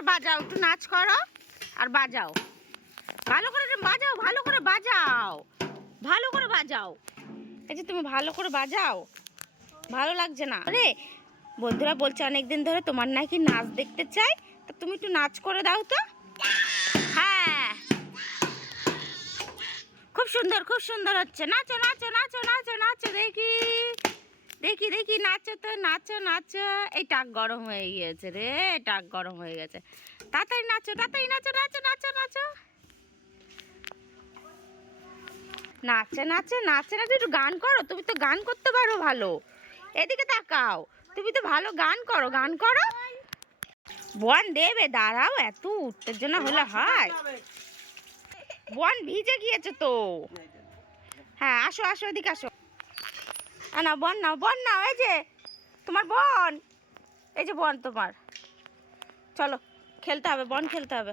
আর বাজাও, একটু নাচ করো আর বাজাও। ভালো করে বাজাও, ভালো করে বাজাও, ভালো করে বাজাও। এই যে তুমি ভালো করে বাজাও, ভালো লাগছে না? আরে, বন্ধুরা বলছে অনেকদিন ধরে তোমার নাকি নাচ দেখতে চাই, তা তুমি একটু নাচ করে দাও তো। হ্যাঁ। খুব সুন্দর খুব সুন্দর হচ্ছে। নাচো নাচো নাচো নাচো নাচো দেখি। দেখি দেখি, নাচো তো, নাচো নাচো। এই টাক গরম হয়ে গিয়েছে রে, টাক গরম হয়ে গেছে। তাড়াতাড়ি নাচো তাড়াতাড়ি নাচো নাচো নাচো নাচো। নাচে নাচে নাচে নাচে, একটু গান করো। তুমি তো গান করতে পারো ভালো। এদিকে তাকাও। তুমি তো ভালো গান করো গান করো। বন দেবে, দাঁড়াও, এত উত্তেজনা হলে হয়। বন ভিজে গিয়েছে তো। হ্যাঁ আসো আসো, এদিকে আসো। না বন নাও বন নাও, এই যে, তোমার বন। এই যে বন তোমার। চলো, খেলতে হবে, বন খেলতে হবে।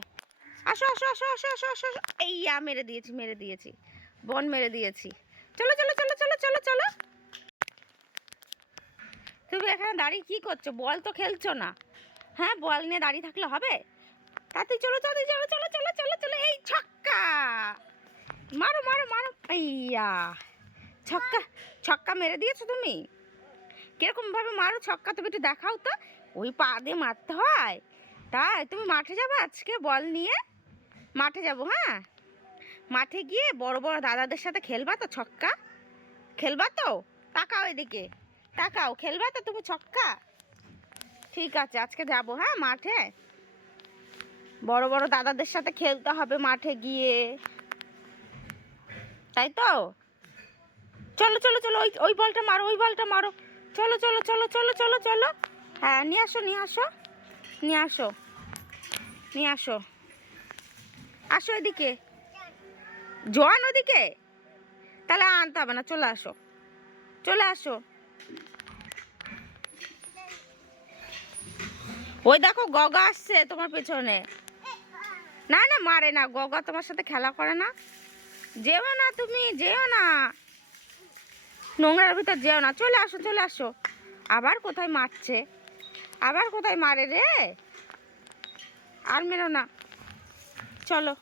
আসো আসো আসো আসো আসো আসো। এই মেরে দিয়েছি মেরে দিয়েছি। বন মেরে দিয়েছি। চলো চলো চলো চলো চলো চলো। তুমি এখানে দাঁড়িয়ে কি করছ? বল তো খেলছো না। হ্যাঁ বল নিয়ে দাঁড়িয়ে থাকলে হবে? তাতে চলো চলো চলো চলো চলো চলো চলো, এই ছক্কা। মারো মারো মারো। ইয়া। ছক্কা ছক্কা মেরে দিয়েছ তুমি? কীরকম ভাবে মারো ছক্কা তুমি একটু দেখাও তো। ওই পা দিয়ে মারতে হয়। তাই তুমি মাঠে যাব আজকে বল নিয়ে? মাঠে যাব হ্যাঁ? মাঠে গিয়ে বড় বড় দাদাদের সাথে খেলবা তো ছক্কা? খেলবা তো? তাকাও এদিকে। তাকাও, খেলবা তো তুমি ছক্কা? ঠিক আছে, আজকে যাব হ্যাঁ মাঠে? বড় বড় দাদাদের সাথে খেলতে হবে মাঠে গিয়ে। তাই তো? চলো চলো চলো, ওই ওই বলটা মারো, ওই বলটা মারো। চলো চলো চলো চলো চলো চলো। হ্যাঁ নিয়ে আসো নিয়ে আসো নিয়ে আসো নিয়ে আসো। আসো এদিকে। জোয়ান ওদিকে? তাহলে আনতে হবে না, চলে আসো। চলে আসো। ওই দেখো গগা আসছে তোমার পেছনে। না না, মারে না। গগা তোমার সাথে খেলা করে না। যেও না তুমি, যেও না। নোংরার ভিতর যেও না, চলে আসো চলে আসো। আবার কোথায় মারছে? আবার কোথায় মারে রে? আর মেরো না। চলো।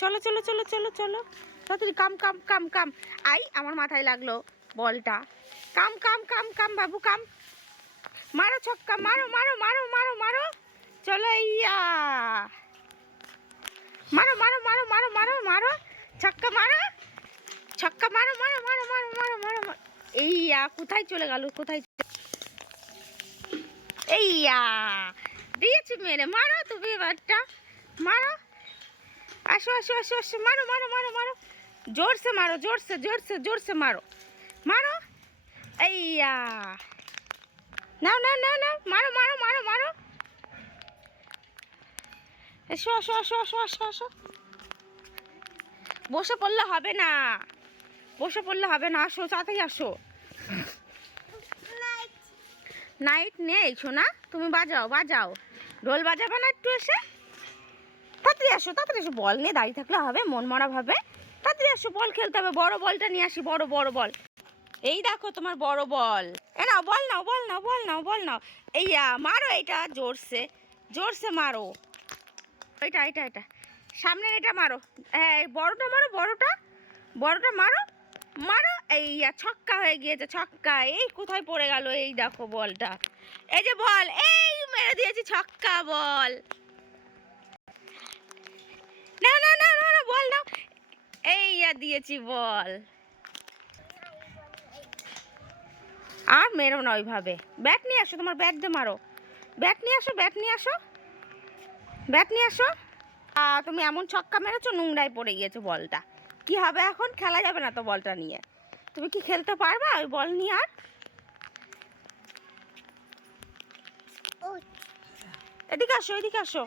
চলো চলো চলো চলো চলো। তাড়াতাড়ি কাম কাম কাম কাম। আই, আমার মাথায় লাগল বলটা। কাম কাম কাম কাম, বাবু, কাম। মারো ছক্কা, মারো মারো মারো মারো মারো। চলো, ইয়া। মারো মারো মারো মারো মারো মারো ছক্কা মারো ছক্কা মারো মারো মারো মারো মারো মারো মারো এইয়া কোথায় চলে গেল, কোথায় এইয়া দিয়েছি মেরে, মারো তুমি এবারটা, মারো। আসো আসো আসো আসো, মারো মারো মারো মারো। জোরসে মারো, জোরসে জোরসে জোরসে মারো। মারো। এইয়া নাও নাও নাও নাও, মারো মারো মারো মারো। এসো, আসো আসো আসো আসো আসো। বসে পড়লে হবে না। বসে পড়লে হবে না, আসো, তাড়াতাড়ি আসো। নাইট নেই শোনা তুমি বাজাও বাজাও। ঢোল বাজাবে না একটু এসে? তাড়াতাড়ি আসো তাড়াতাড়ি আসো, বল নিয়ে দাঁড়িয়ে থাকলে হবে, মন মরা ভাবে। তাড়াতাড়ি আসো, বল খেলতে হবে, বড় বলটা নিয়ে আসি, বড় বড় বল। এই দেখো তোমার বড় বল। এ নাও, বল নাও বল নাও বল নাও বল নাও। এইয়া, মারো এইটা জোরসে জোরসে মারো। এটা এটা এটা। সামনের এটা মারো। হ্যাঁ বড়টা মারো, বড়টা। বড়টা মারো মারো, এই ছক্কা হয়ে গিয়েছে, ছক্কা। এই কোথায় পড়ে গেল? এই দেখো বলটা। এই যে বল, এই মেরে দিয়েছি ছক্কা, বল। না না না না না, বল নাও এইয়া দিয়েছি বল। আর মেরো না ওইভাবে। ব্যাট নিয়ে আসো, তোমার ব্যাট দিয়ে মারো। ব্যাট নিয়ে আসো, ব্যাট নিয়ে আসো। ব্যাট নিয়ে আসো। তুমি এমন ছক্কা মেরেছো, নোংরায় পড়ে গিয়েছো বলটা। কি হবে এখন? খেলা যাবে না তো বলটা নিয়ে। তুমি কি খেলতে পারবা? ওই বল নিয়ে আর এদিকে আসো এদিকে আসো।